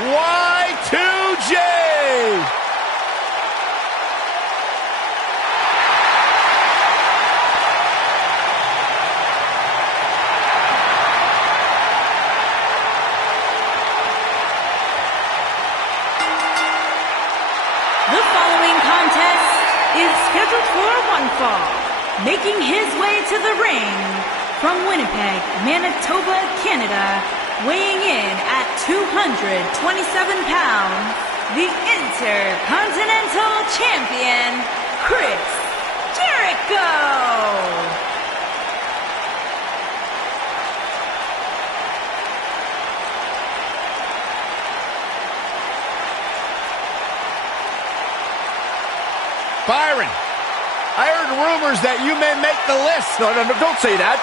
Y2J! The following contest is scheduled for one fall. Making his way to the ring from Winnipeg, Manitoba, Canada, weighing in at 227 pounds, the Intercontinental Champion, Chris Jericho! Byron, I heard rumors that you may make the list. No, don't say that.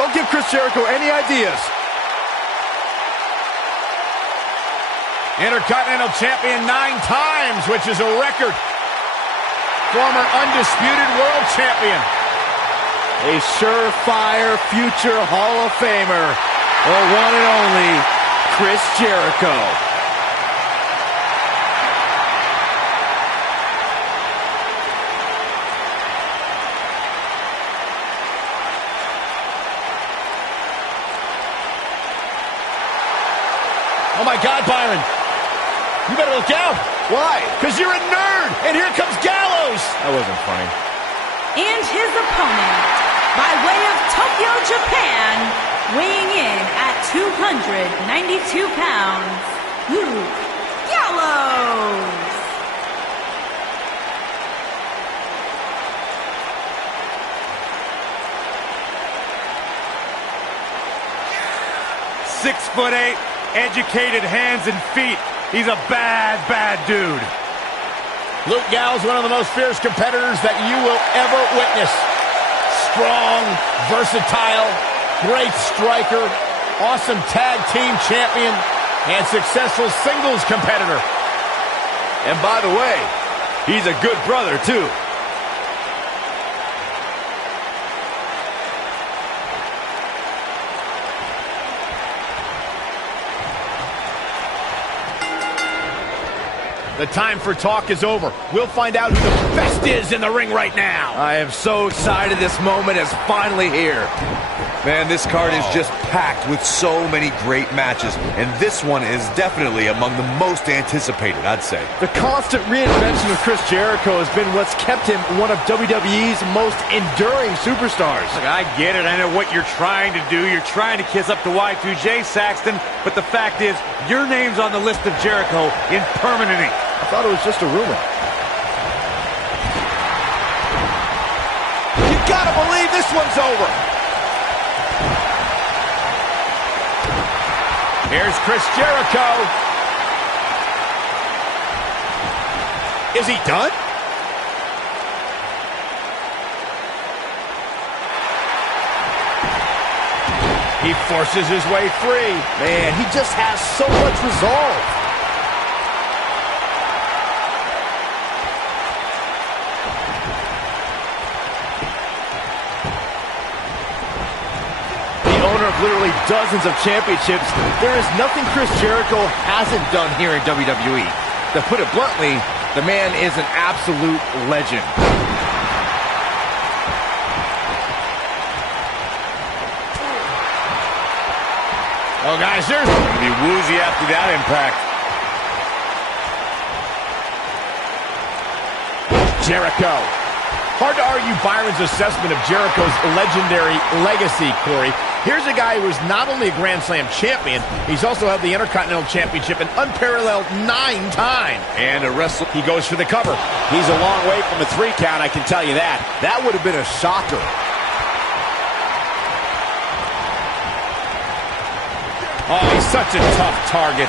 Don't give Chris Jericho any ideas. Intercontinental Champion 9 times, which is a record. Former undisputed world champion. A surefire future Hall of Famer. The one and only Chris Jericho. Oh my God, Byron. You better look out. Why? Because you're a nerd, and here comes Gallows. That wasn't funny. And his opponent, by way of Tokyo, Japan, weighing in at 292 pounds, Luke Gallows! 6'8", educated hands and feet. He's a bad, bad dude. Luke Gallows, one of the most fierce competitors that you will ever witness. Strong, versatile, great striker, awesome tag team champion, and successful singles competitor. And by the way, he's a good brother, too. The time for talk is over. We'll find out who the best is in the ring right now. I am so excited this moment is finally here. Man, this card is just packed with so many great matches, and this one is definitely among the most anticipated, I'd say. The constant reinvention of Chris Jericho has been what's kept him one of WWE's most enduring superstars. Look, I get it. I know what you're trying to do. You're trying to kiss up to Y2J, Saxton, but the fact is, your name's on the list of Jericho in permanent ink. I thought it was just a rumor. You gotta believe this one's over. Here's Chris Jericho. Is he done? He forces his way free. Man, he just has so much resolve. Literally dozens of championships. There is nothing Chris Jericho hasn't done here in WWE. To put it bluntly, the man is an absolute legend. Oh, guys, there's going to be woozy after that impact. Jericho. Hard to argue Byron's assessment of Jericho's legendary legacy, Corey. Here's a guy who is not only a Grand Slam champion, he's also held the Intercontinental Championship an unparalleled 9 times. And a wrestler. He goes for the cover. He's a long way from a 3 count, I can tell you that. That would have been a shocker. Oh, he's such a tough target.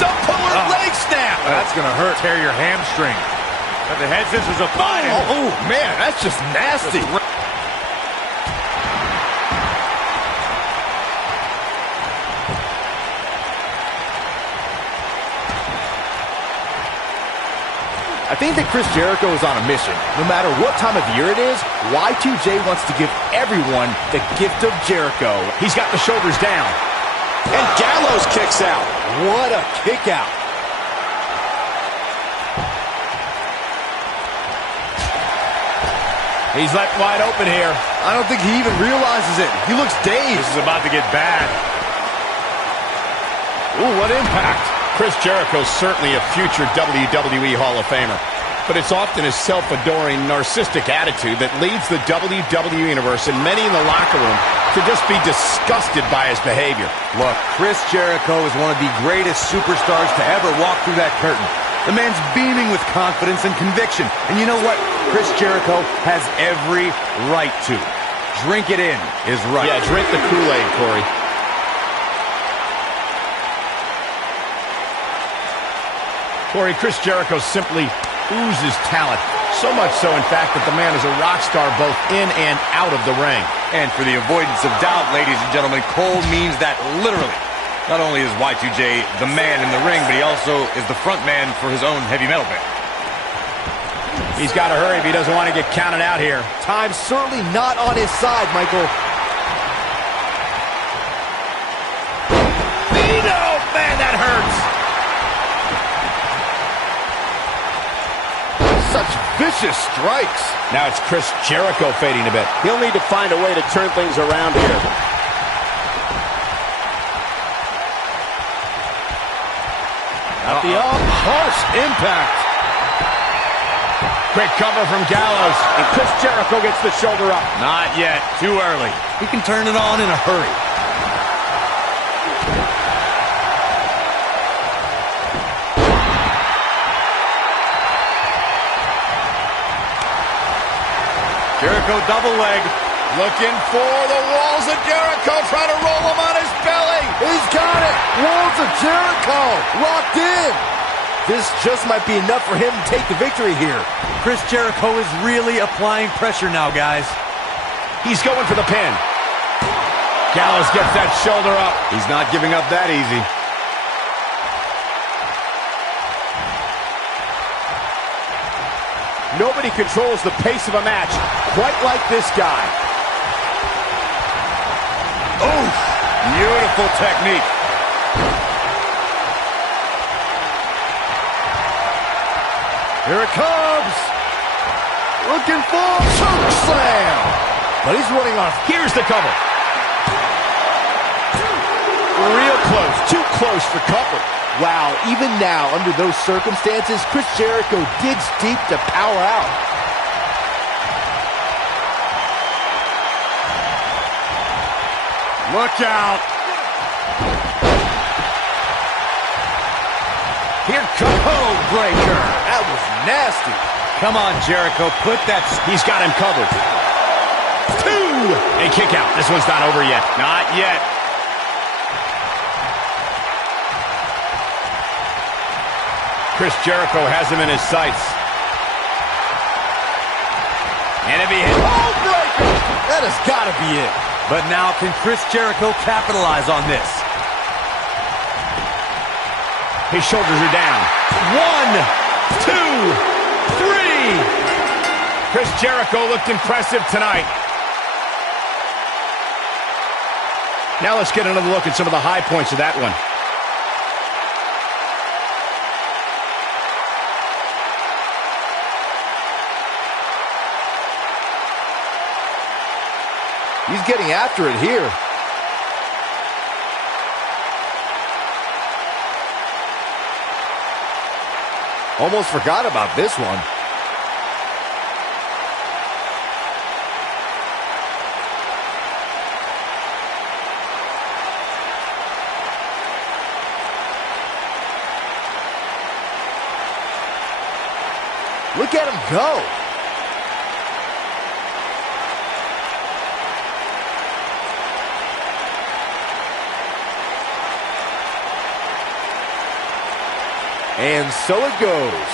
Stump puller leg snap. That's going to hurt. Tear your hamstring. But the head scissors applied. Oh, man, that's just nasty. A think that Chris Jericho is on a mission. No matter what time of year it is, Y2J wants to give everyone the gift of Jericho. He's got the shoulders down. And Gallows kicks out. What a kick out. He's left wide open here. I don't think he even realizes it. He looks dazed. This is about to get bad. Ooh, what impact. Chris Jericho's certainly a future WWE Hall of Famer. But it's often his self-adoring, narcissistic attitude that leads the WWE Universe and many in the locker room to just be disgusted by his behavior. Look, Chris Jericho is one of the greatest superstars to ever walk through that curtain. The man's beaming with confidence and conviction. And you know what? Chris Jericho has every right to. Drink it in is right. Yeah, drink the Kool-Aid, Corey. Corey, Chris Jericho simply oozes talent. So much so, in fact, that the man is a rock star both in and out of the ring. And for the avoidance of doubt, ladies and gentlemen, Cole means that literally. Not only is Y2J the man in the ring, but he also is the front man for his own heavy metal band. He's got to hurry if he doesn't want to get counted out here. Time's certainly not on his side, Michael. Nino! Man, that hurts! Such vicious strikes. Now it's Chris Jericho fading a bit. He'll need to find a way to turn things around here. At the harsh impact. Quick cover from Gallows. And Chris Jericho gets the shoulder up. Not yet. Too early. He can turn it on in a hurry. Jericho double leg. Looking for the walls of Jericho. Trying to roll him on his belly. He's got it. Walls of Jericho locked in. This just might be enough for him to take the victory here. Chris Jericho is really applying pressure now, guys. He's going for the pin. Gallows gets that shoulder up. He's not giving up that easy. Nobody controls the pace of a match quite like this guy. Oh, beautiful technique. Here it comes. Looking for choke slam. But he's running off. Here's the cover. Real close. Too close for cover. Wow, even now, under those circumstances, Chris Jericho digs deep to power out. Look out. Here comes Code Breaker. That was nasty. Come on, Jericho, put that... He's got him covered. 2. A kick out. This one's not over yet. Not yet. Chris Jericho has him in his sights. And if he hits... Oh, breaker! That has got to be it. But now, can Chris Jericho capitalize on this? His shoulders are down. 1, 2, 3. Chris Jericho looked impressive tonight. Now let's get another look at some of the high points of that one. He's getting after it here. Almost forgot about this one. Look at him go. And so it goes.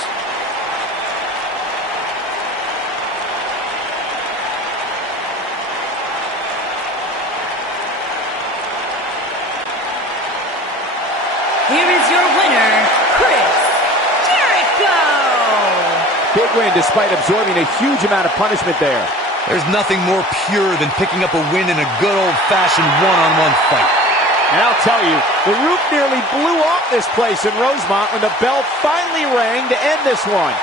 Here is your winner, Chris Jericho. win despite absorbing a huge amount of punishment there. There's nothing more pure than picking up a win in a good old-fashioned one-on-one fight. And I'll tell you, the roof nearly blew off this place in Rosemont when the bell finally rang to end this one.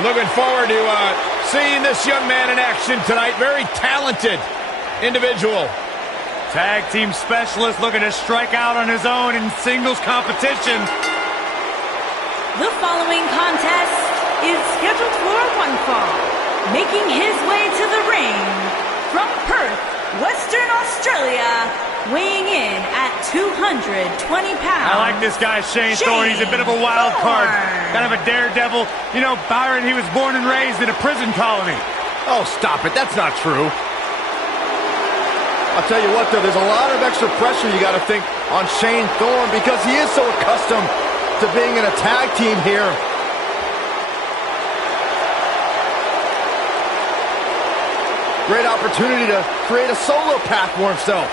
Looking forward to seeing this young man in action tonight. Very talented individual. Tag team specialist looking to strike out on his own in singles competition. The following contest is scheduled for one fall. Making his way to the ring from Perth, Western Australia, weighing in at 220 pounds. I like this guy, Shane Thorne. He's a bit of a wild card. Kind of a daredevil. You know, Byron, he was born and raised in a prison colony. Oh, stop it. That's not true. I'll tell you what, though, there's a lot of extra pressure you got to think on Shane Thorne because he is so accustomed to being in a tag team here. Great opportunity to create a solo path for himself.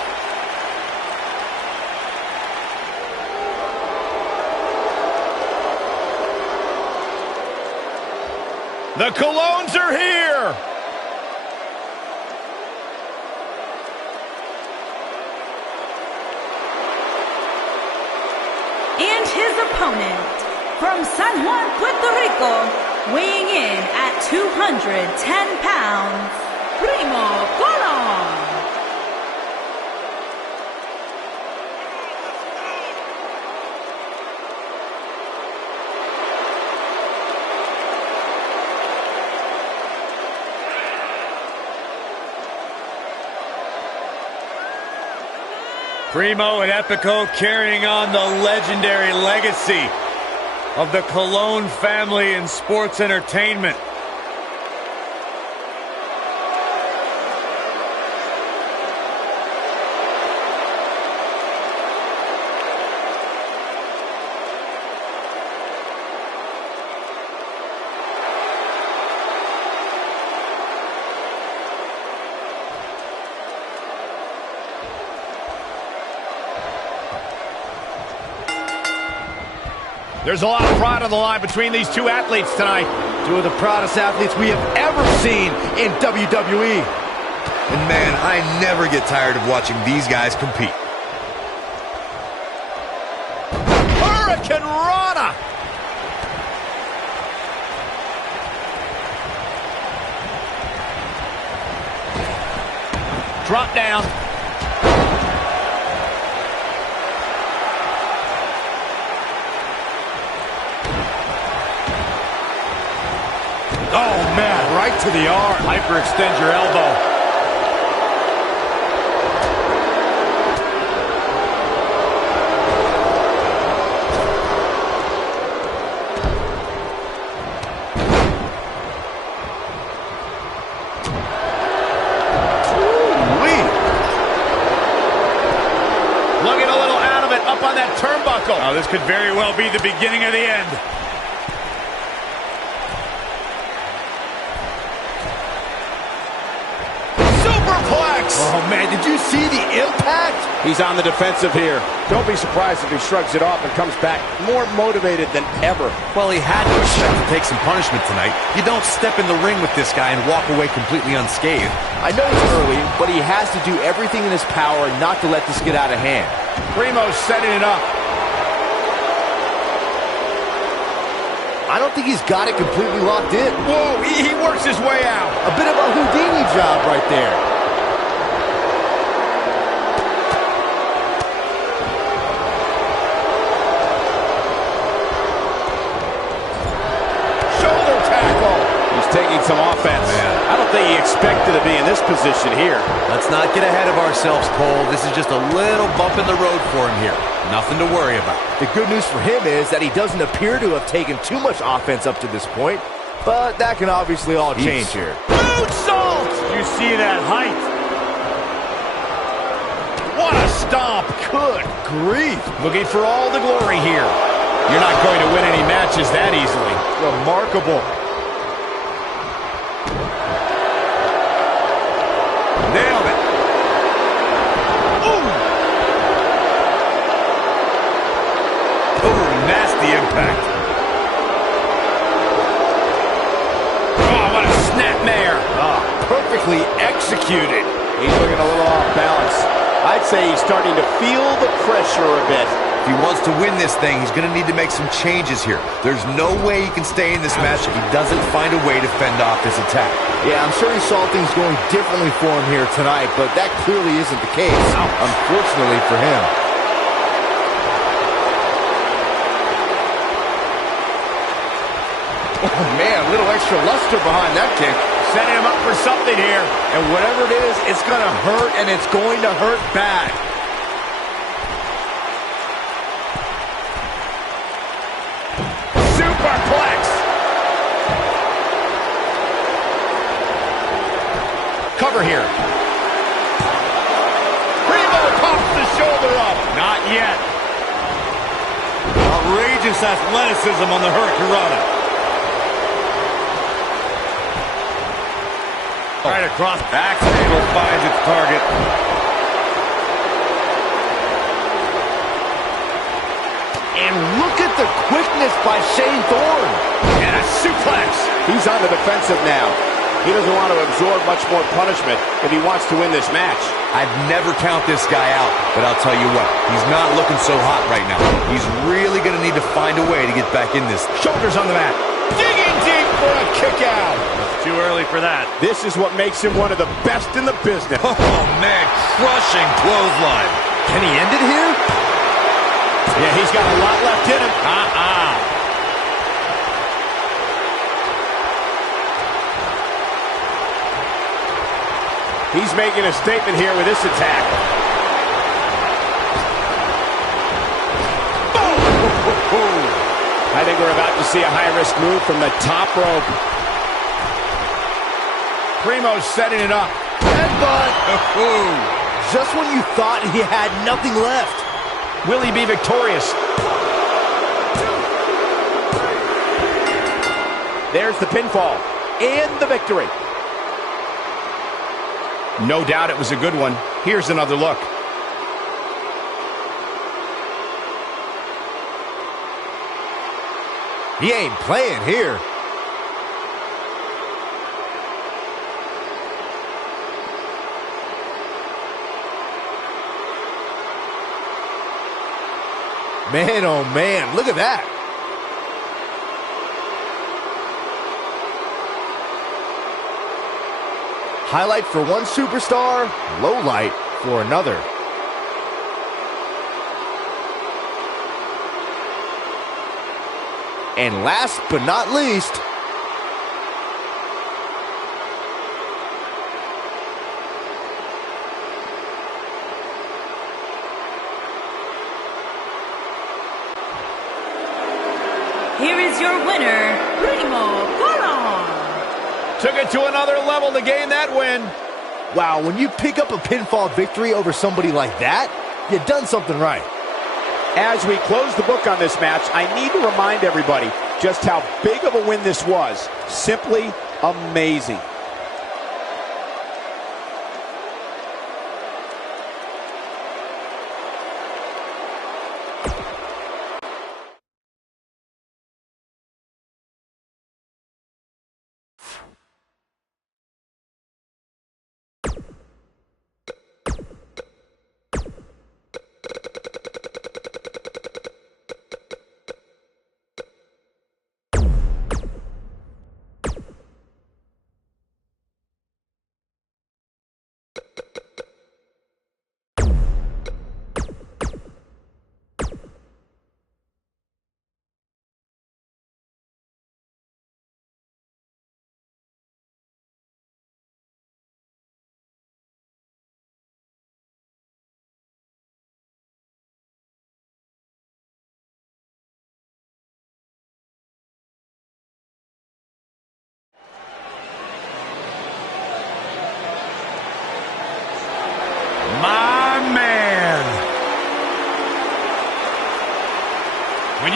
The Colognes are here. And his opponent from San Juan, Puerto Rico, weighing in at 210 pounds, Primo Colón. Primo and Epico carrying on the legendary legacy of the Colón family in sports entertainment. There's a lot of pride on the line between these two athletes tonight. Two of the proudest athletes we have ever seen in WWE. And man, I never get tired of watching these guys compete. Hurricane Rana! Drop down. Oh, man, right to the arm. Hyperextend your elbow. Looking a little out of it, up on that turnbuckle. Oh, this could very well be the beginning of the end. Oh, man, did you see the impact? He's on the defensive here. Don't be surprised if he shrugs it off and comes back more motivated than ever. Well, he had to expect to take some punishment tonight. You don't step in the ring with this guy and walk away completely unscathed. I know it's early, but he has to do everything in his power not to let this get out of hand. Primo's setting it up. I don't think he's got it completely locked in. Whoa, he works his way out. A bit of a Houdini job right there. Shoulder tackle. He's taking some offense. I don't think he expected to be in this position here. Let's not get ahead of ourselves, Cole. This is just a little bump in the road for him here. Nothing to worry about. The good news for him is that he doesn't appear to have taken too much offense up to this point, but that can obviously all change here. Moonsault! You see that height? What a stomp. Good grief. Looking for all the glory here. You're not going to win any matches that easily. Remarkable. Nailed it. Nasty impact. Oh, what a snapmare. Oh, perfectly executed. He's looking a little off balance. I'd say he's starting to feel the pressure a bit. If he wants to win this thing, he's going to need to make some changes here. There's no way he can stay in this match if he doesn't find a way to fend off this attack. Yeah, I'm sure he saw things going differently for him here tonight, but that clearly isn't the case, unfortunately for him. Oh, man, a little extra luster behind that kick. Setting him up for something here. And whatever it is, it's going to hurt, and it's going to hurt bad. Superplex. Cover here. Primo pops the shoulder up. Not yet. Outrageous athleticism on the Hurricanrana. Right across. Axe handle finds its target. And look at the quickness by Shane Thorne. And a suplex. He's on the defensive now. He doesn't want to absorb much more punishment if he wants to win this match. I'd never count this guy out, but I'll tell you what, he's not looking so hot right now. He's really going to need to find a way to get back in this. Shoulders on the mat. Digging deep for a kick out. Too early for that. This is what makes him one of the best in the business. Oh, man, crushing clothesline. Can he end it here? Yeah, he's got a lot left in him. He's making a statement here with this attack. I think we're about to see a high-risk move from the top rope. Primo's setting it up. Headbutt. Just when you thought he had nothing left. Will he be victorious? There's the pinfall and the victory. No doubt it was a good one. Here's another look. He ain't playing here. Man, oh man, look at that. Highlight for one superstar, low light for another. And last but not least, Here is your winner, Primo Colón. Took it to another level to gain that win. wow, when you pick up a pinfall victory over somebody like that, you've done something right. As we close the book on this match, I need to remind everybody just how big of a win this was. Simply amazing.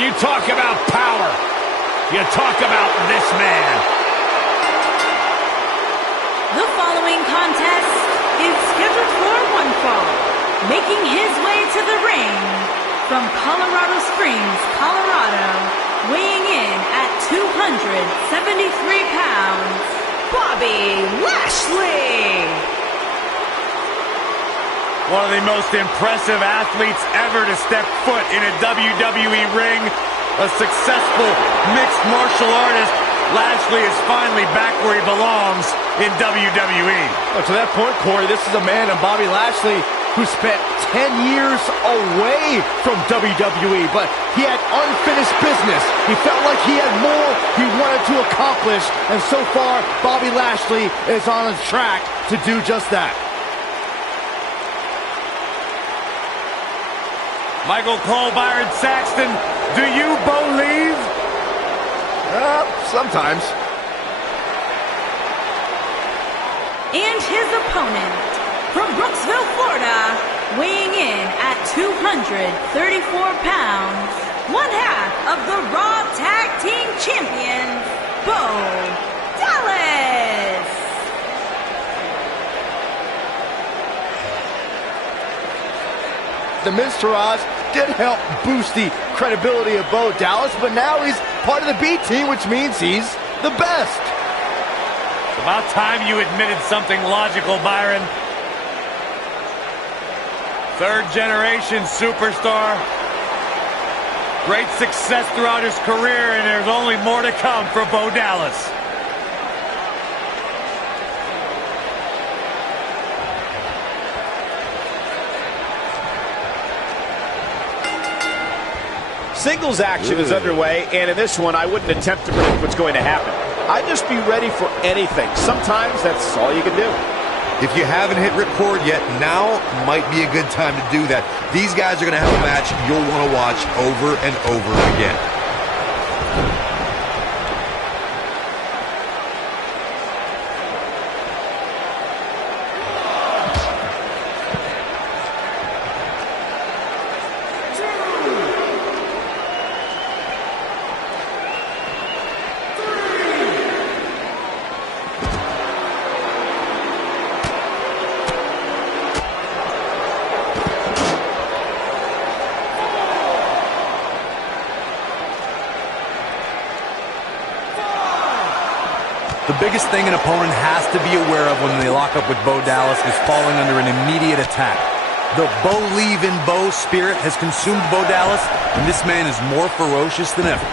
You talk about power. You talk about this man. The following contest is scheduled for one fall. Making his way to the ring from Colorado Springs, Colorado, weighing in at 273 pounds, Bobby Lashley. One of the most impressive athletes ever to step foot in a WWE ring. A successful mixed martial artist. Lashley is finally back where he belongs in WWE. Well, to that point, Corey, this is a man in Bobby Lashley who spent 10 years away from WWE, but he had unfinished business. He felt like he had more he wanted to accomplish, and so far, Bobby Lashley is on his track to do just that. Michael Cole, Byron Saxton, do you believe? Sometimes. And his opponent, from Brooksville, Florida, weighing in at 234 pounds, one half of the Raw Tag Team Champions, Bo Dallas. The Miztourage did help boost the credibility of Bo Dallas, but now he's part of the B team, which means he's the best. It's about time you admitted something logical, Byron. Third generation superstar. Great success throughout his career, and there's only more to come for Bo Dallas. Singles action is underway, and in this one, I wouldn't attempt to predict what's going to happen. I'd just be ready for anything. Sometimes that's all you can do. If you haven't hit record yet, now might be a good time to do that. These guys are going to have a match you'll want to watch over and over again. The biggest thing an opponent has to be aware of when they lock up with Bo Dallas is falling under an immediate attack. The Believe in Bo spirit has consumed Bo Dallas, and this man is more ferocious than ever.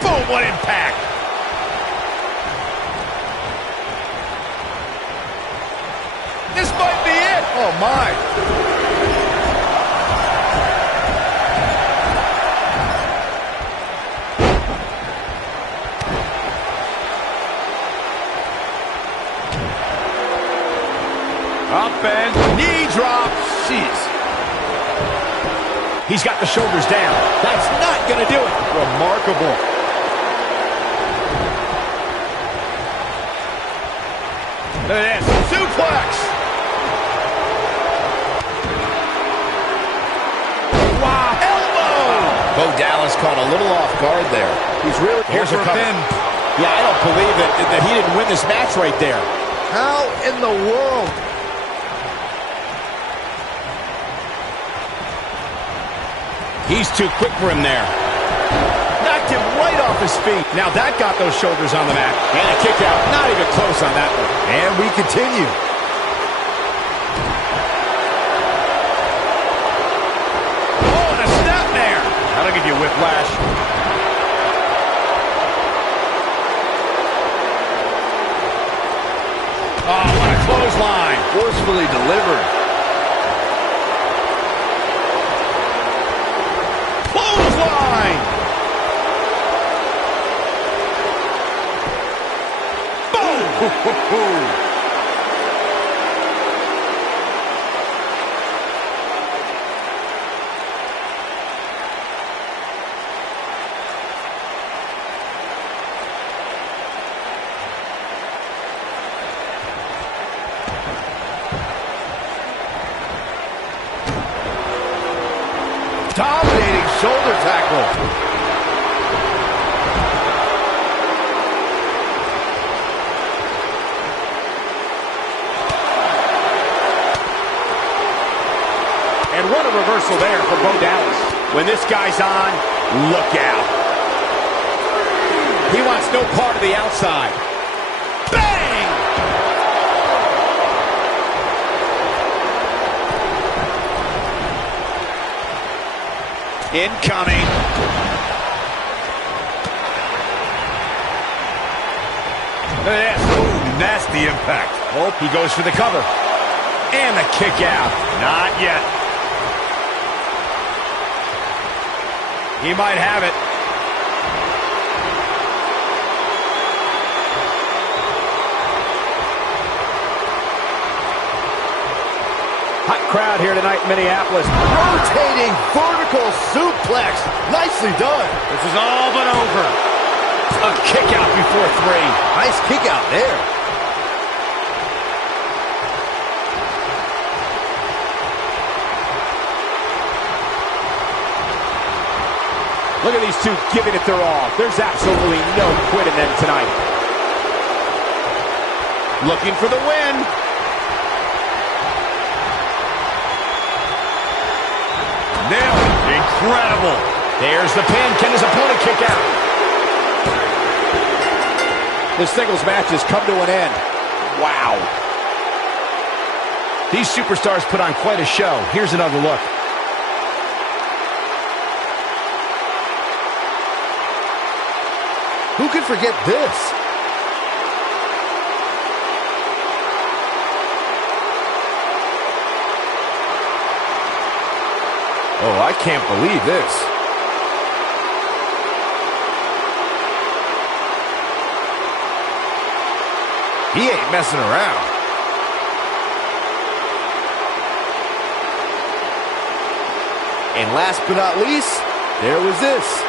Boom, what impact! This might be it! Oh, my. Up and knee drop. Jeez. He's got the shoulders down. That's not going to do it. Remarkable. Look at this. Suplex. Wow. Elbow. Bo Dallas caught a little off guard there. He's really... Here's a cover. Yeah, I don't believe that he didn't win this match right there. How in the world? He's too quick for him there. Knocked him right off his feet. Now that got those shoulders on the mat. And a kick out. Not even close on that one. And we continue. Oh, and a snap there. That'll give you whiplash. Oh, what a clothesline. Forcefully delivered. Clothesline. Boom. Dominating shoulder tackle. And what a reversal there for Bo Dallas. When this guy's on, look out. He wants no part of the outside. Bang! Incoming. Yes. Ooh, nasty impact. Oh, he goes for the cover. And the kick out. Not yet. He might have it. Hot crowd here tonight in Minneapolis. Rotating vertical suplex. Nicely done. This is all but over. A kick out before 3. Nice kick out there. Look at these two giving it their all. There's absolutely no quitting them tonight. Looking for the win. Nailed it. Incredible. There's the pin. Can his opponent kick out? This singles match has come to an end. Wow. These superstars put on quite a show. Here's another look. Who could forget this? Oh, I can't believe this. He ain't messing around. And last but not least, there was this.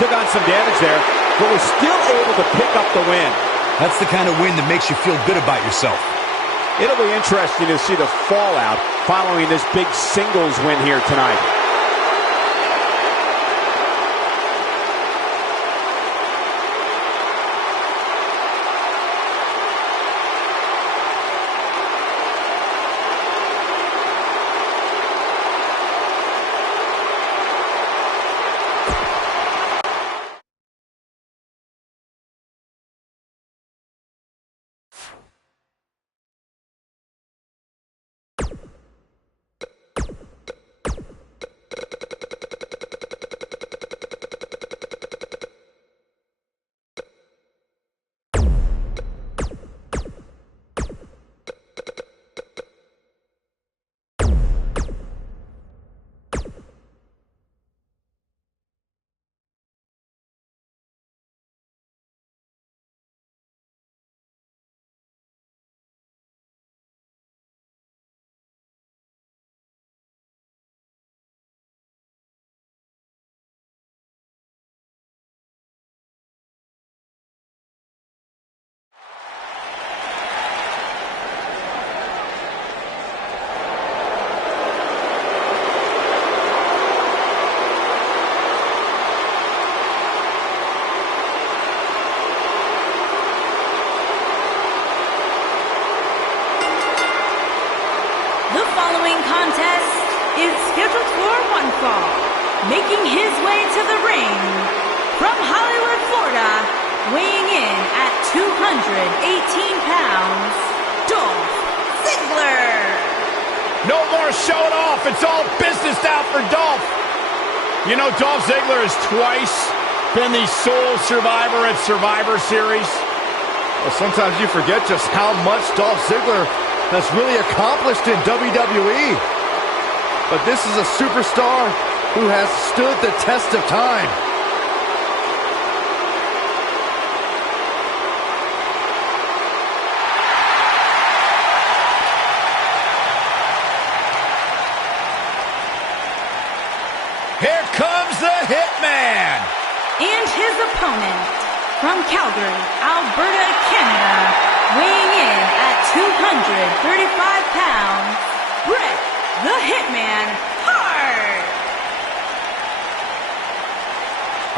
Took on some damage there, but was still able to pick up the win. That's the kind of win that makes you feel good about yourself. It'll be interesting to see the fallout following this big singles win here tonight. Contest is scheduled for one fall. Making his way to the ring from Hollywood, Florida, weighing in at 218 pounds, Dolph Ziggler. No more showing off. It's all business now for Dolph. You know, Dolph Ziggler has twice been the sole survivor at Survivor Series. Well, sometimes you forget just how much Dolph Ziggler has really accomplished in WWE. But this is a superstar who has stood the test of time. Here comes the Hitman. opponent, from Calgary, Alberta, Canada, weighing in at 235 pounds, Bret the Hitman Hart.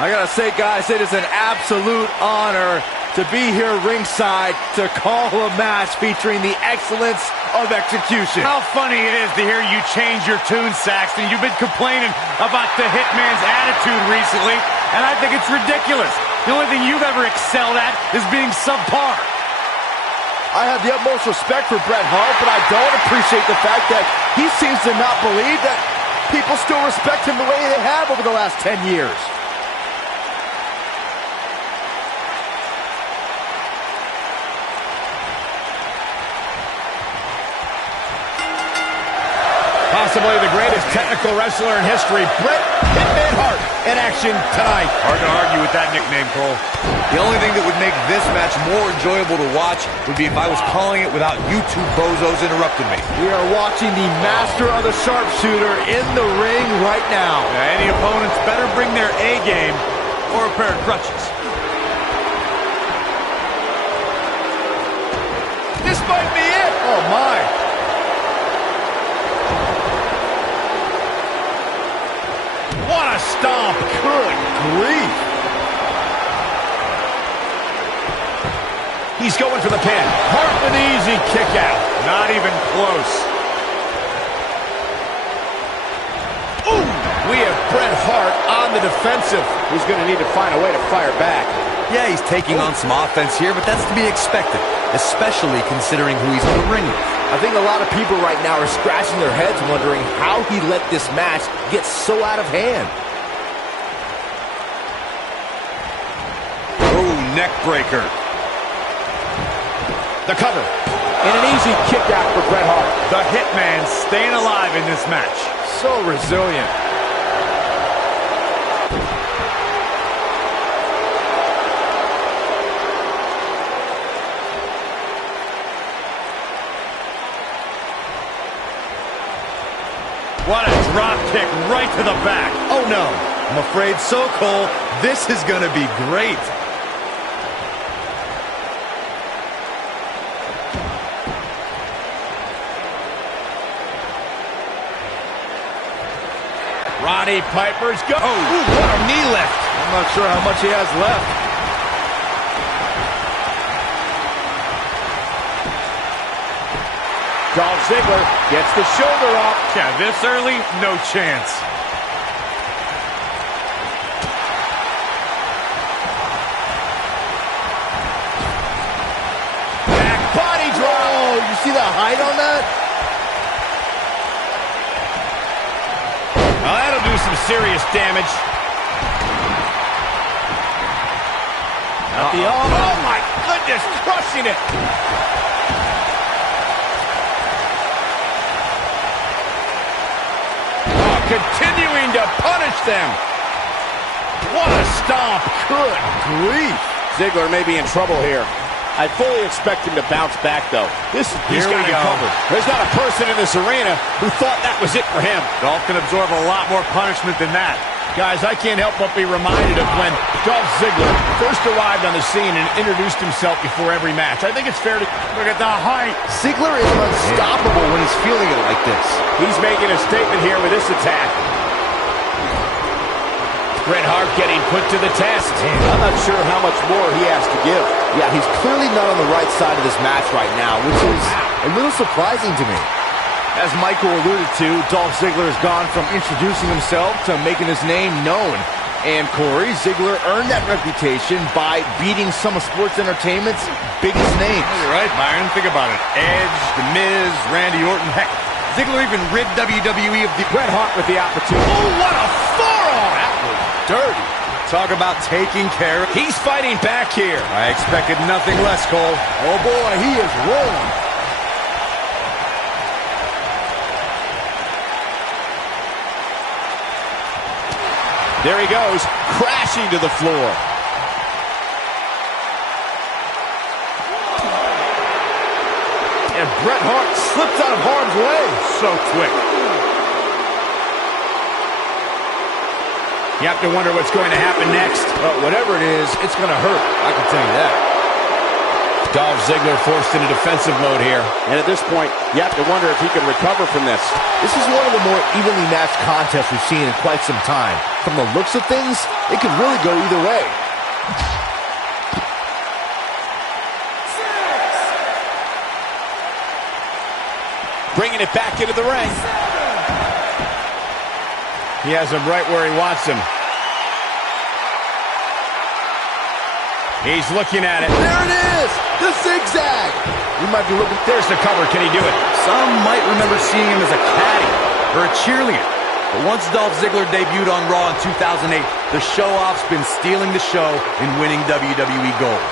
I gotta say, guys, it is an absolute honor to be here ringside to call a match featuring the excellence of execution. How funny it is to hear you change your tune, Saxton. You've been complaining about the Hitman's attitude recently, and I think it's ridiculous. The only thing you've ever excelled at is being subpar. I have the utmost respect for Bret Hart, but I don't appreciate the fact that he seems to not believe that people still respect him the way they have over the last 10 years. Possibly the greatest technical wrestler in history, Bret Hitman Hart, in action tonight. Hard to argue with that nickname, Cole. The only thing that would make this match more enjoyable to watch would be if I was calling it without you two bozos interrupting me. We are watching the master of the sharpshooter in the ring right now. Any opponents better bring their A game or a pair of crutches. This might be it. Oh, my. What a stomp. Good grief. He's going for the pin. Hart with an easy kick out. Not even close. Ooh! We have Bret Hart on the defensive. He's going to need to find a way to fire back. Yeah, he's taking on some offense here, but that's to be expected, especially considering who he's in the ring with. I think a lot of people right now are scratching their heads wondering how he let this match get so out of hand. Oh, neck breaker. The cover. And an easy kick out for Bret Hart. The Hitman staying alive in this match. So resilient. What a drop kick right to the back. Oh, no. I'm afraid so, Cole. This is going to be great. Roddy Piper's go. Oh, what a knee lift. I'm not sure how much he has left. Dolph Ziggler gets the shoulder up. Yeah, this early, no chance. Back body drop. Oh, you see the height on that? Well, that'll do some serious damage. Oh, my goodness, crushing it. Continuing to punish them. What a stomp. Good grief. Ziggler may be in trouble here. I fully expect him to bounce back, though. He's got it covered. There's not a person in this arena who thought that was it for him. Dolph can absorb a lot more punishment than that. Guys, I can't help but be reminded of when Dolph Ziggler first arrived on the scene and introduced himself before every match. I think it's fair to Look at the height. Ziggler is unstoppable when he's feeling it like this. He's making a statement here with this attack. Bret Hart getting put to the test. I'm not sure how much more he has to give. Yeah, he's clearly not on the right side of this match right now, which is a little surprising to me. As Michael alluded to, Dolph Ziggler has gone from introducing himself to making his name known. And Corey, Ziggler earned that reputation by beating some of sports entertainment's biggest names. You're right, Byron. Think about it. Edge, The Miz, Randy Orton. Heck, Ziggler even rid WWE of the... Bret Hart with the opportunity. Oh, what a forearm! That was dirty. Talk about taking care of... He's fighting back here. I expected nothing less, Cole. Oh boy, he is rolling. There he goes, crashing to the floor. And Bret Hart slips out of harm's way. So quick. You have to wonder what's going to happen next. Well, whatever it is, it's going to hurt. I can tell you that. Dolph Ziggler forced into defensive mode here. And at this point, you have to wonder if he can recover from this. This is one of the more evenly matched contests we've seen in quite some time. From the looks of things, it could really go either way. Bringing it back into the ring. He has him right where he wants him. He's looking at it. There it is! The zigzag! We might be looking... There's the cover. Can he do it? Some might remember seeing him as a caddy or a cheerleader. But once Dolph Ziggler debuted on Raw in 2008, the show-off's been stealing the show and winning WWE Gold.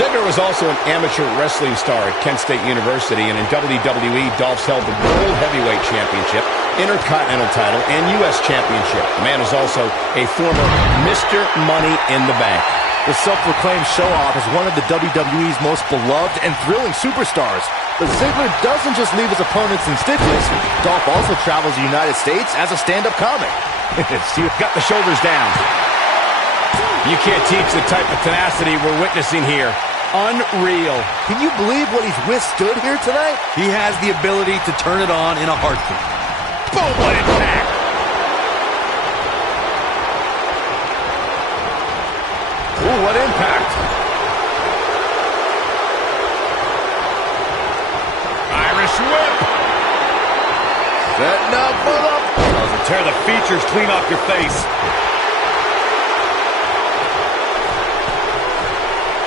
Ziggler was also an amateur wrestling star at Kent State University, and in WWE, Dolph's held the World Heavyweight Championship, Intercontinental title, and U.S. Championship. The man is also a former Mr. Money in the Bank. The self-proclaimed show-off is one of the WWE's most beloved and thrilling superstars. But Ziggler doesn't just leave his opponents in stitches. Dolph also travels the United States as a stand-up comic. See, got the shoulders down. You can't teach the type of tenacity we're witnessing here. Unreal. Can you believe what he's withstood here tonight? He has the ability to turn it on in a heartbeat. Boom, what impact! Ooh, what impact! Irish whip! Setting up for the... Tear the features clean off your face.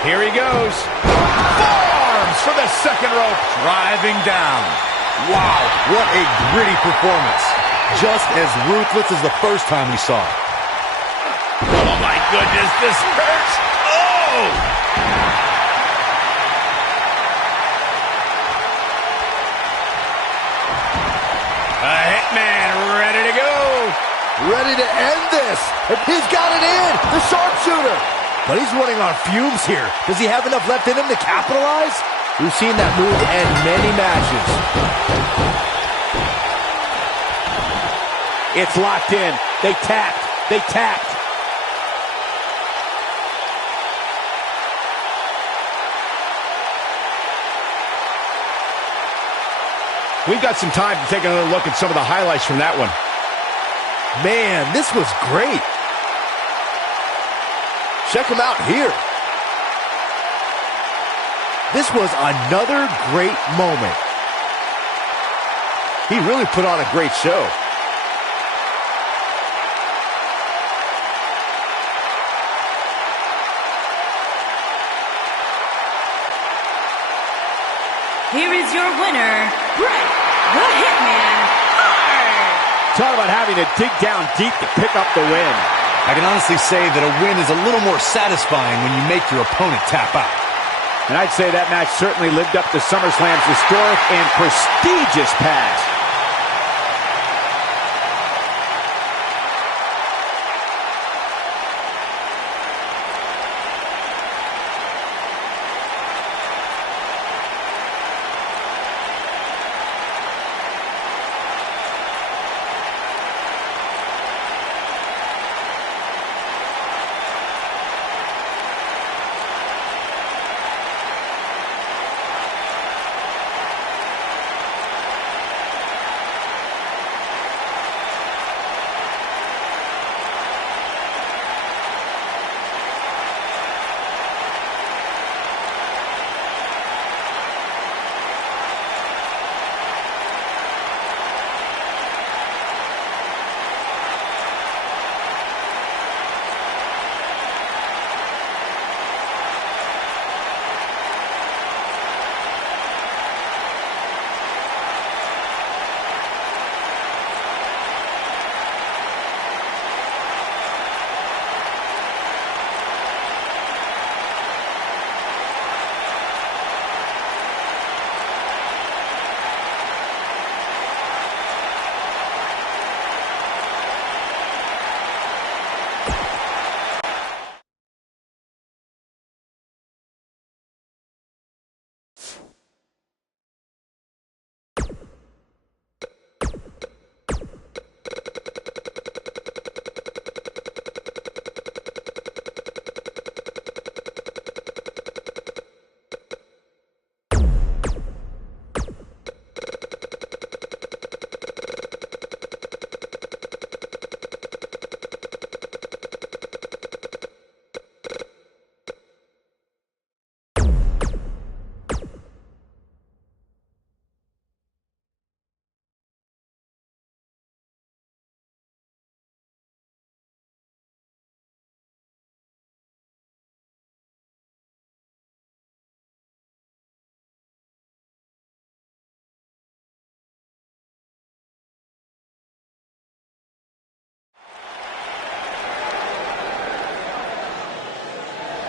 Here he goes. Forearms for the second rope. Driving down. Wow, what a gritty performance. Just as ruthless as the first time we saw it. Oh my goodness, this hurts. Oh! A hitman ready to go. Ready to end this. He's got it in. The sharpshooter. But he's running on fumes here. Does he have enough left in him to capitalize? We've seen that move end many matches. It's locked in. They tapped. They tapped. We've got some time to take another look at some of the highlights from that one. Man, this was great. Check him out here. This was another great moment. He really put on a great show. Here is your winner, Bret the Hitman Hart. Talk about having to dig down deep to pick up the win. I can honestly say that a win is a little more satisfying when you make your opponent tap out. And I'd say that match certainly lived up to SummerSlam's historic and prestigious past.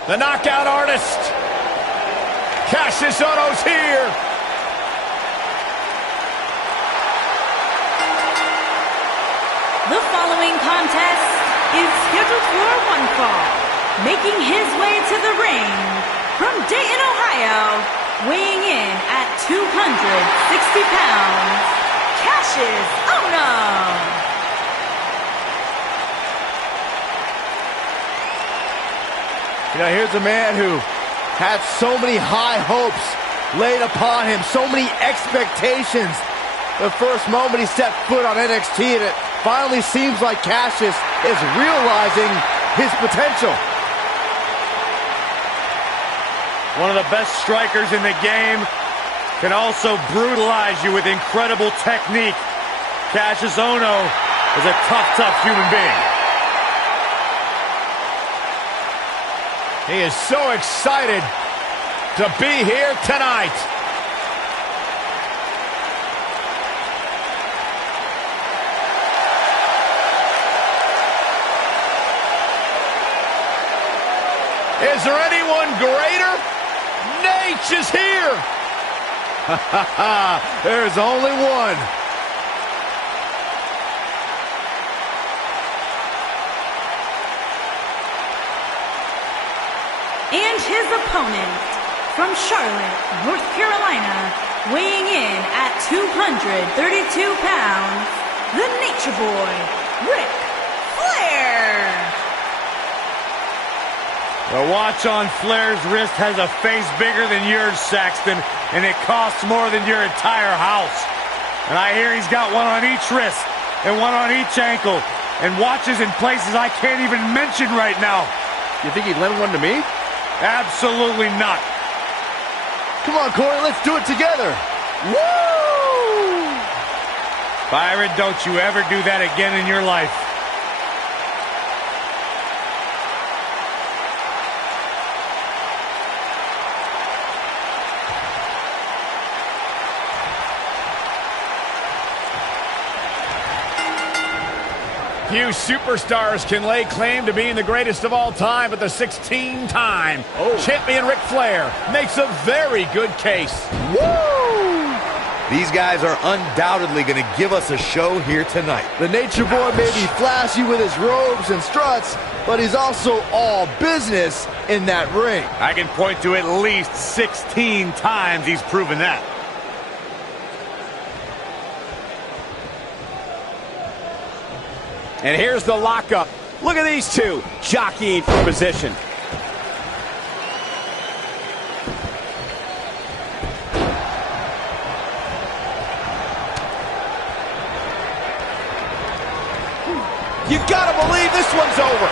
The knockout artist. Cassius Ohno's here. The following contest is scheduled for one fall. Making his way to the ring from Dayton, Ohio, weighing in at 260 pounds, Cassius Ohno. You know, here's a man who had so many high hopes laid upon him, so many expectations. The first moment he stepped foot on NXT, and it finally seems like Cassius is realizing his potential. One of the best strikers in the game, can also brutalize you with incredible technique. Cassius Ohno is a tough human being. He is so excited to be here tonight. Is there anyone greater? Nate is here. There's only one. And his opponent, from Charlotte, North Carolina, weighing in at 232 pounds, the Nature Boy, Ric Flair. The watch on Flair's wrist has a face bigger than yours, Saxton, and it costs more than your entire house. And I hear he's got one on each wrist and one on each ankle and watches in places I can't even mention right now. You think he'd lend one to me? Absolutely not. Come on, Corey, let's do it together. Woo! Byron, don't you ever do that again in your life. Few superstars can lay claim to being the greatest of all time, but the 16-time champion Ric Flair makes a very good case. Woo! These guys are undoubtedly going to give us a show here tonight. The Nature Boy may be flashy with his robes and struts, but he's also all business in that ring. I can point to at least 16 times he's proven that. And here's the lockup. Look at these two jockeying for position. You gotta believe this one's over.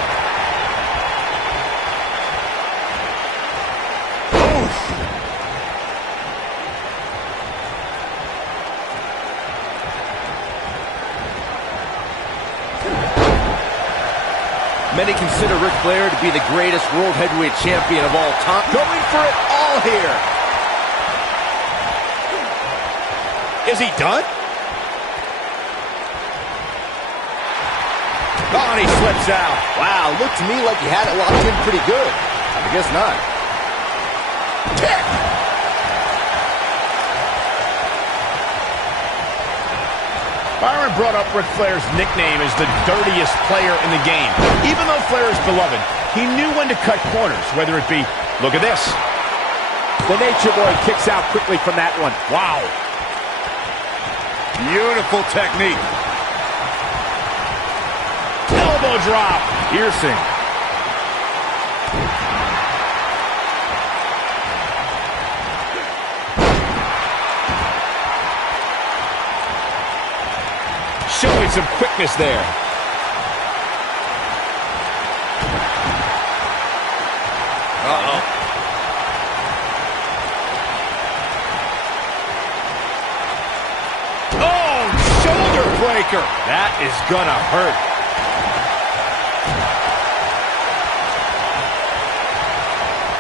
Many consider Ric Flair to be the greatest world heavyweight champion of all time. Going for it all here. Is he done? Oh, and he slips out. Wow, looked to me like he had it locked in pretty good. I guess not. Kick! Byron brought up Ric Flair's nickname as the dirtiest player in the game. Even though Flair is beloved, he knew when to cut corners, whether it be, look at this. The Nature Boy kicks out quickly from that one. Wow. Beautiful technique. Elbow drop. Piercing. Showing some quickness there. Uh-oh. Oh, shoulder breaker. That is gonna hurt.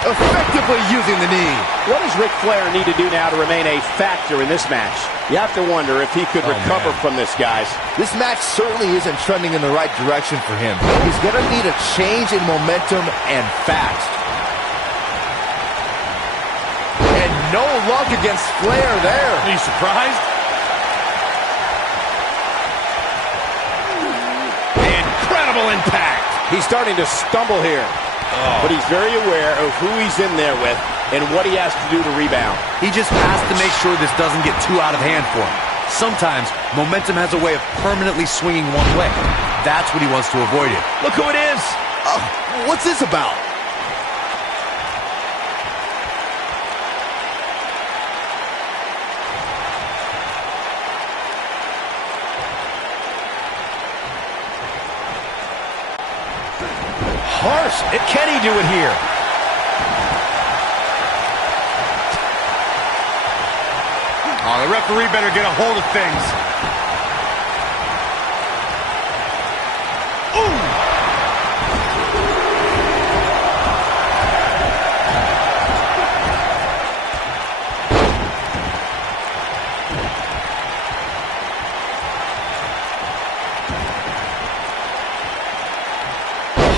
Effectively using the knee. What does Ric Flair need to do now to remain a factor in this match? You have to wonder if he could recover from this, guys. This match certainly isn't trending in the right direction for him. He's going to need a change in momentum and fast. no luck against Flair there. Are you surprised? Incredible impact. He's starting to stumble here. But he's very aware of who he's in there with and what he has to do to rebound. He just has to make sure this doesn't get too out of hand for him. Sometimes momentum has a way of permanently swinging one way. That's what he wants to avoid it. Look who it is. What's this about? Harsh. Can he do it here? Oh, the referee better get a hold of things.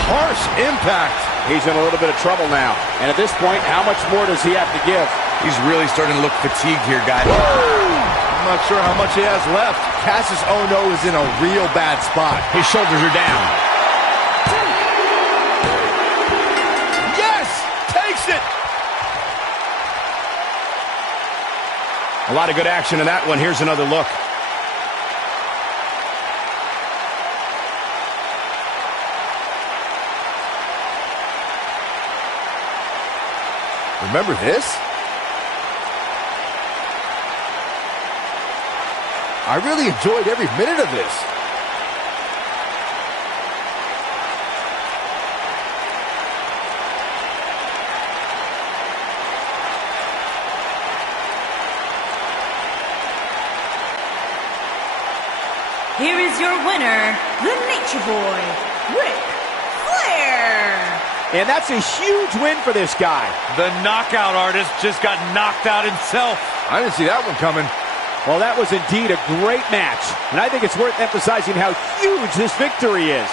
Harsh impact. He's in a little bit of trouble now. And at this point, how much more does he have to give? He's really starting to look fatigued here, guys. I'm not sure how much he has left. Cassius Ohno is in a real bad spot. His shoulders are down. Yes! Takes it! A lot of good action in that one. Here's another look. Remember this? I really enjoyed every minute of this. Here is your winner, the Nature Boy, Ric Flair. And that's a huge win for this guy. The knockout artist just got knocked out himself. I didn't see that one coming. Well, that was indeed a great match. And I think it's worth emphasizing how huge this victory is.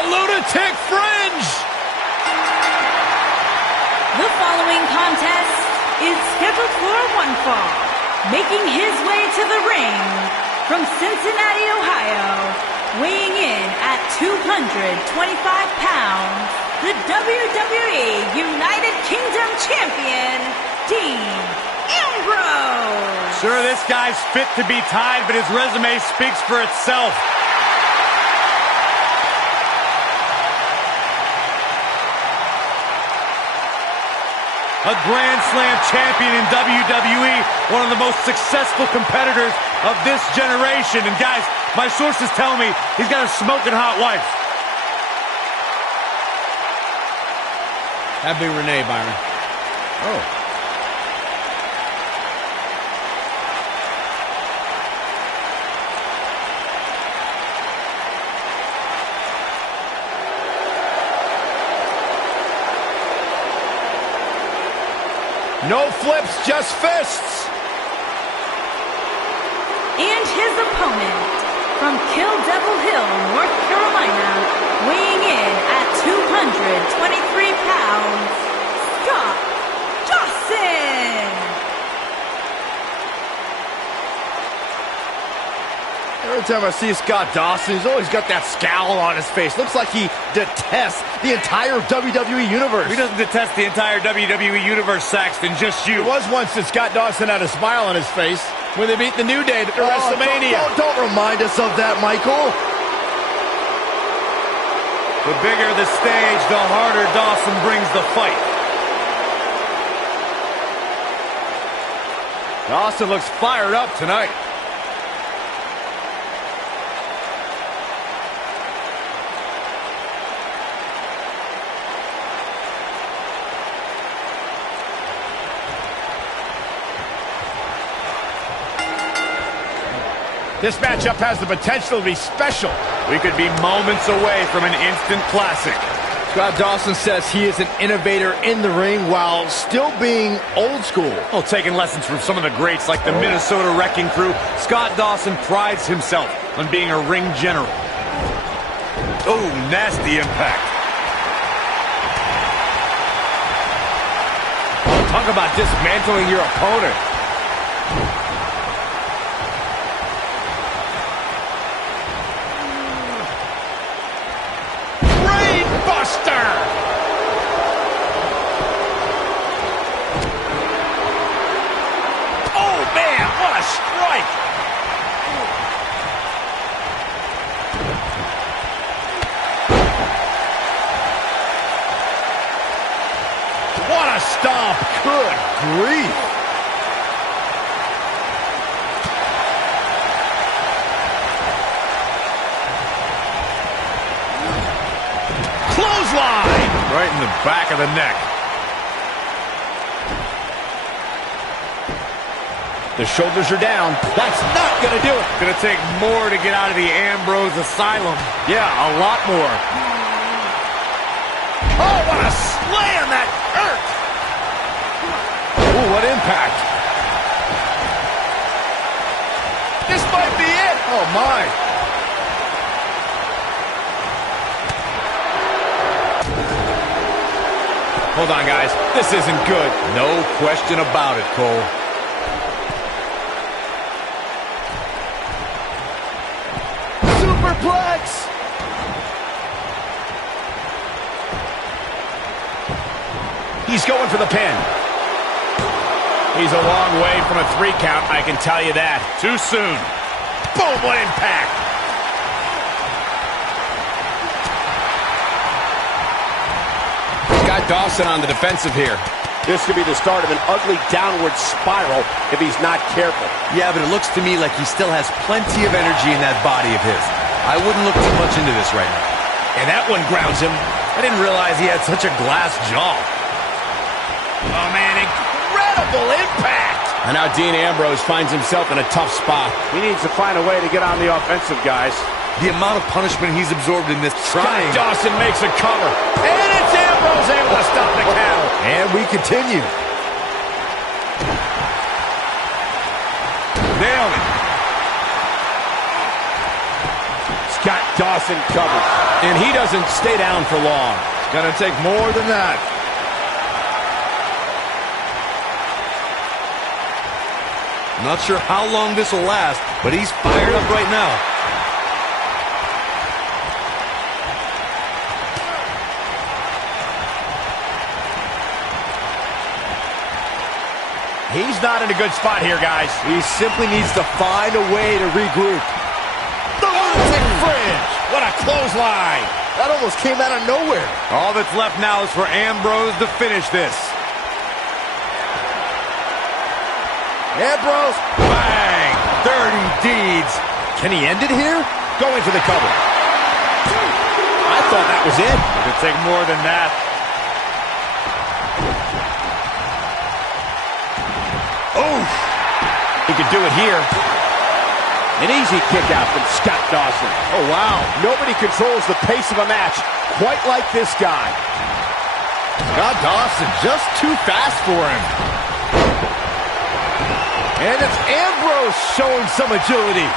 The lunatic fringe! The following contest is scheduled for one fall. Making his way to the ring from Cincinnati, Ohio, weighing in at 225 pounds, the WWE United Kingdom Champion, Dean Ambrose. Sure, this guy's fit to be tied, but his resume speaks for itself. A Grand Slam champion in WWE, one of the most successful competitors of this generation. And guys, my sources tell me he's got a smoking hot wife. That'd be Renee, Byron. Oh. No flips, just fists. And his opponent from Kill Devil Hill, North Carolina, weighing in at 223 pounds, Scott Dawson. Every time I see Scott Dawson, he's always got that scowl on his face. Looks like he detests the entire WWE Universe. He doesn't detest the entire WWE Universe, Saxton, just you. It was once that Scott Dawson had a smile on his face when they beat the New Day at WrestleMania. Don't remind us of that, Michael. The bigger the stage, the harder Dawson brings the fight. Dawson looks fired up tonight. This matchup has the potential to be special. We could be moments away from an instant classic. Scott Dawson says he is an innovator in the ring while still being old school. Well, taking lessons from some of the greats like the Minnesota Wrecking Crew, Scott Dawson prides himself on being a ring general. Oh, nasty impact. Talk about dismantling your opponent. What a stomp. Good grief. Clothesline. Right in the back of the neck. The shoulders are down. That's not going to do it. Going to take more to get out of the Ambrose Asylum. Yeah, a lot more. Oh, what a slam that hurt. Ooh, what impact. This might be it. Oh, my. Hold on, guys. This isn't good. No question about it, Cole. Superplex. He's going for the pin. He's a long way from a 3 count, I can tell you that. Too soon. Boom, what impact. Scott Dawson on the defensive here. This could be the start of an ugly downward spiral if he's not careful. Yeah, but it looks to me like he still has plenty of energy in that body of his. I wouldn't look too much into this right now. And that one grounds him. I didn't realize he had such a glass jaw. Oh, man, incredible impact. And now Dean Ambrose finds himself in a tough spot. He needs to find a way to get on the offensive, guys. The amount of punishment he's absorbed in this Scott trying. Dawson makes a cover. And it's Ambrose able to stop the count. And we continue. Nailed it. Scott Dawson covers. And he doesn't stay down for long. It's gonna take more than that. Not sure how long this will last, but he's fired up right now. He's not in a good spot here, guys. He simply needs to find a way to regroup. The lunatic fringe. What a clothesline. That almost came out of nowhere. All that's left now is for Ambrose to finish this. Ambrose. Bang! Dirty deeds. Can he end it here? Going for the cover. I thought that was it. It could take more than that. Oh, he could do it here. An easy kick out from Scott Dawson. Oh, wow. Nobody controls the pace of a match quite like this guy. Scott Dawson just too fast for him. And it's Ambrose showing some agility.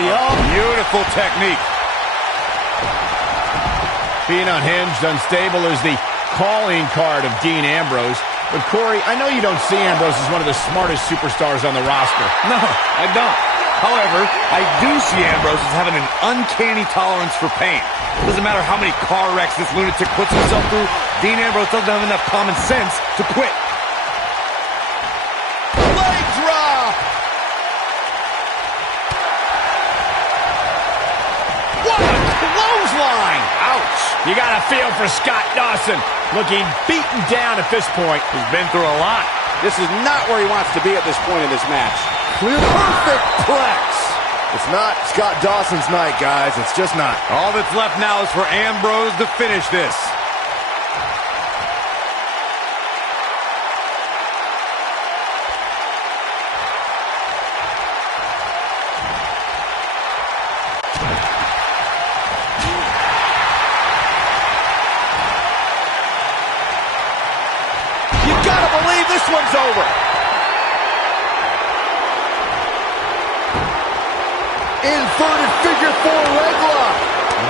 Beautiful technique. Being unhinged, unstable is the calling card of Dean Ambrose. But Corey, I know you don't see Ambrose as one of the smartest superstars on the roster. No, I don't. However, I do see Ambrose as having an uncanny tolerance for pain. Doesn't matter how many car wrecks this lunatic puts himself through, Dean Ambrose doesn't have enough common sense to quit. Leg drop. What a clothesline. Ouch! You got a feel for Scott Dawson, looking beaten down at this point. He's been through a lot. This is not where he wants to be at this point in this match. Perfect plex. It's not Scott Dawson's night, guys. It's just not. All that's left now is for Ambrose to finish this. This one's over. Inverted figure four leg lock.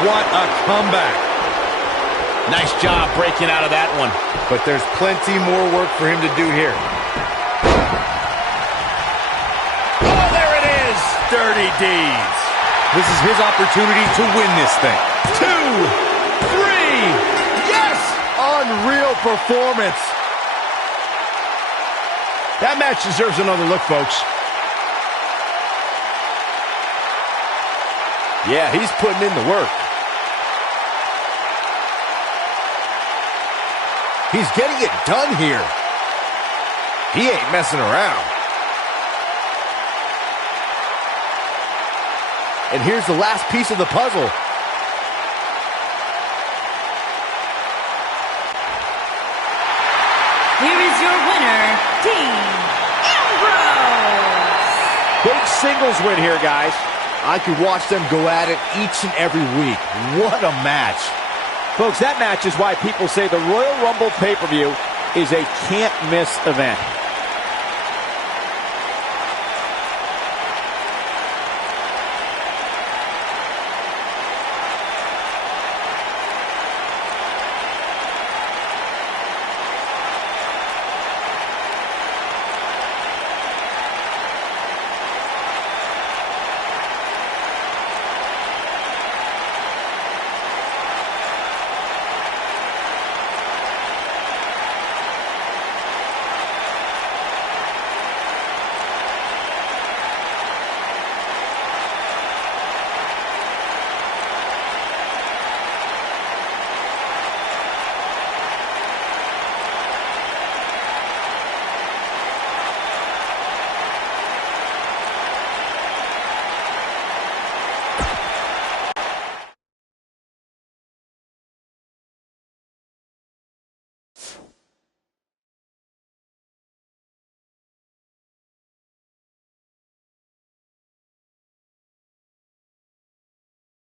What a comeback. Nice job breaking out of that one. But there's plenty more work for him to do here. Oh, there it is. Dirty deeds. This is his opportunity to win this thing. 2, 3. Yes! Unreal performance. That match deserves another look, folks. Yeah, he's putting in the work. He's getting it done here. He ain't messing around. And here's the last piece of the puzzle. Here is your winner, Dean Ambrose. Big singles win here, guys. I could watch them go at it each and every week. What a match. Folks, that match is why people say the Royal Rumble pay-per-view is a can't-miss event.